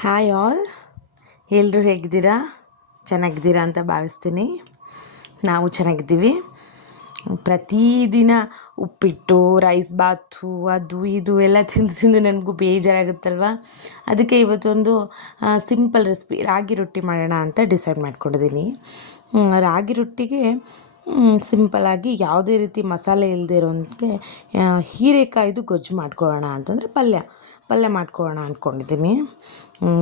Hi all, ಎಲ್ಲರೂ ಹೇಗಿದ್ದೀರಾ? ಚೆನ್ನಾಗಿದ್ದೀರಾ ಅಂತ ಭಾವಿಸ್ತೀನಿ. ನಾವು ಚೆನ್ನಾಗಿದ್ದೀವಿ. ಪ್ರತಿದಿನ ಉಪ್ಪಿಟ್ಟು, ರೈಸ್ ಬಾತು, ಅದು ಇದು ಎಲ್ಲ ತಿಂದು ನನಗೂ ಬೇಜಾರಾಗುತ್ತಲ್ವ. ಅದಕ್ಕೆ ಇವತ್ತೊಂದು ಸಿಂಪಲ್ ರೆಸಿಪಿ ರಾಗಿ ರೊಟ್ಟಿ ಮಾಡೋಣ ಅಂತ ಡಿಸೈಡ್ ಮಾಡ್ಕೊಂಡಿದ್ದೀನಿ. ರಾಗಿ ರೊಟ್ಟಿಗೆ ಸಿಂಪಲ್ಲಾಗಿ ಯಾವುದೇ ರೀತಿ ಮಸಾಲೆ ಇಲ್ಲದೆ ಇರೋಂಗೆ ಹೀರೆಕಾಯ್ದು ಗೊಜ್ಜು ಮಾಡ್ಕೊಳ್ಳೋಣ ಅಂತಂದರೆ ಪಲ್ಯ ಮಾಡ್ಕೊಳ್ಳೋಣ ಅಂದ್ಕೊಂಡಿದ್ದೀನಿ.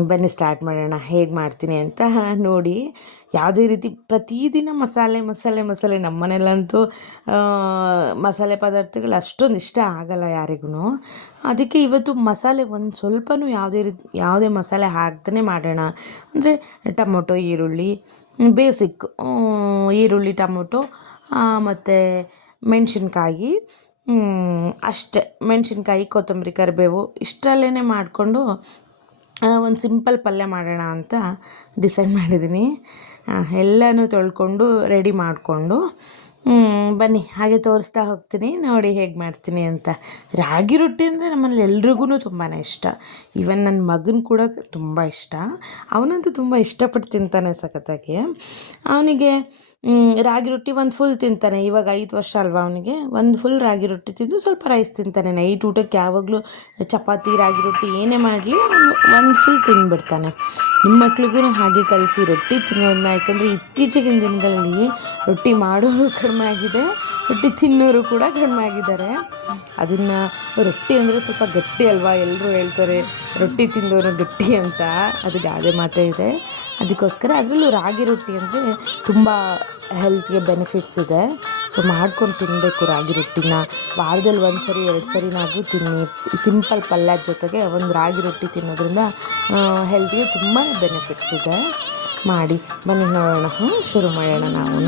ಬನ್ನಿ ಸ್ಟಾರ್ಟ್ ಮಾಡೋಣ. ಹೇಗೆ ಮಾಡ್ತೀನಿ ಅಂತ ನೋಡಿ. ಯಾವುದೇ ರೀತಿ ಪ್ರತಿದಿನ ಮಸಾಲೆ ನಮ್ಮ ಮನೇಲಂತೂ ಮಸಾಲೆ ಪದಾರ್ಥಗಳು ಅಷ್ಟೊಂದು ಇಷ್ಟ ಆಗಲ್ಲ ಯಾರಿಗೂ. ಅದಕ್ಕೆ ಇವತ್ತು ಮಸಾಲೆ ಒಂದು ಸ್ವಲ್ಪನೂ ಯಾವುದೇ ಮಸಾಲೆ ಹಾಕ್ದೇ ಮಾಡೋಣ. ಅಂದರೆ ಟೊಮೊಟೊ, ಈರುಳ್ಳಿ, ಬೇಸಿಕ್ ಈರುಳ್ಳಿ, ಟೊಮೊಟೊ ಮತ್ತು ಮೆಣಸಿನ್ಕಾಯಿ ಅಷ್ಟೇ. ಮೆಣಸಿನ್ಕಾಯಿ, ಕೊತ್ತಂಬರಿ, ಕರಿಬೇವು ಇಷ್ಟರಲ್ಲೇ ಮಾಡಿಕೊಂಡು ಒಂದು ಸಿಂಪಲ್ ಪಲ್ಯ ಮಾಡೋಣ ಅಂತ ಡಿಸೈಡ್ ಮಾಡಿದ್ದೀನಿ. ಎಲ್ಲನೂ ತೊಳ್ಕೊಂಡು ರೆಡಿ ಮಾಡಿಕೊಂಡು ಬನ್ನಿ ಹಾಗೆ ತೋರಿಸ್ತಾ ಹೋಗ್ತೀನಿ. ನೋಡಿ ಹೇಗೆ ಮಾಡ್ತೀನಿ ಅಂತ. ರಾಗಿ ರೊಟ್ಟಿ ಅಂದರೆ ನಮ್ಮನೇಲಿ ಎಲ್ರಿಗೂ ತುಂಬಾ ಇಷ್ಟ. ಈವನ್ ನನ್ನ ಮಗನ ಕೂಡ ತುಂಬ ಇಷ್ಟ. ಅವನಂತೂ ತುಂಬ ಇಷ್ಟಪಟ್ಟು ತಿಂತಾನೆ ಸಖತ್ತಾಗಿ. ಅವನಿಗೆ ರಾಗಿ ರೊಟ್ಟಿ ಒಂದು ಫುಲ್ ತಿಂತಾನೆ. ಇವಾಗ 5 ವರ್ಷ ಅಲ್ವಾ ಅವನಿಗೆ. ಒಂದು ಫುಲ್ ರಾಗಿ ರೊಟ್ಟಿ ತಿಂದು ಸ್ವಲ್ಪ ರೈಸ್ ತಿಂತಾನೆ. ನೈಟ್ ಊಟಕ್ಕೆ ಯಾವಾಗಲೂ ಚಪಾತಿ, ರಾಗಿ ರೊಟ್ಟಿ ಏನೇ ಮಾಡಲಿ ಅವನು ಒಂದು ಫುಲ್ ತಿಂದುಬಿಡ್ತಾನೆ. ನಿಮ್ಮ ಮಕ್ಳಿಗೂ ಹಾಗೆ ಕಲಿಸಿ ರೊಟ್ಟಿ ತಿನ್ನೋದನ್ನ. ಯಾಕಂದರೆ ಇತ್ತೀಚಿನ ದಿನಗಳಲ್ಲಿ ರೊಟ್ಟಿ ಮಾಡೋರು ಕಡಿಮೆ ಆಗಿದೆ, ರೊಟ್ಟಿ ತಿನ್ನೋರು ಕೂಡ ಕಡಿಮೆ ಆಗಿದ್ದಾರೆ. ಅದನ್ನು ರೊಟ್ಟಿ ಅಂದರೆ ಸ್ವಲ್ಪ ಗಟ್ಟಿ ಅಲ್ವಾ, ಎಲ್ಲರೂ ಹೇಳ್ತಾರೆ ರೊಟ್ಟಿ ತಿಂದವನು ಗಟ್ಟಿ ಅಂತ. ಅದು ಗಾದೆ ಮಾತೇ ಇದೆ. ಅದಕ್ಕೋಸ್ಕರ ಅದರಲ್ಲೂ ರಾಗಿ ರೊಟ್ಟಿ ಅಂದರೆ ತುಂಬ ಹೆಲ್ತ್ಗೆ ಬೆನಿಫಿಟ್ಸ್ ಇದೆ. ಸೊ ಮಾಡ್ಕೊಂಡು ತಿನ್ನಬೇಕು ರಾಗಿ ರೊಟ್ಟಿನ. ವಾರದಲ್ಲಿ 1 ಸರಿ 2 ಸರಿನಾದರೂ ತಿನ್ನಿ. ಸಿಂಪಲ್ ಪಲ್ಯದ ಜೊತೆಗೆ ಒಂದು ರಾಗಿ ರೊಟ್ಟಿ ತಿನ್ನೋದ್ರಿಂದ ಹೆಲ್ತ್ಗೆ ತುಂಬಾ ಬೆನಿಫಿಟ್ಸ್ ಇದೆ. ಮಾಡಿ ಬನ್ನಿ ನೋಡೋಣ. ಶುರು ಮಾಡೋಣ ನಾವು.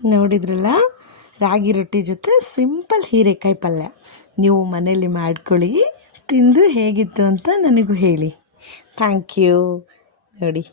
ನೋಡಿದ್ರಲ್ಲ, ರಾಗಿ ರೊಟ್ಟಿ ಜೊತೆ ಸಿಂಪಲ್ ಹೀರೆಕಾಯಿ ಪಲ್ಯ. ನೀವು ಮನೇಲಿ ಮಾಡ್ಕೊಳ್ಳಿ, ತಿಂದು ಹೇಗಿತ್ತು ಅಂತ ನನಗೂ ಹೇಳಿ. Thank you. ನೋಡಿ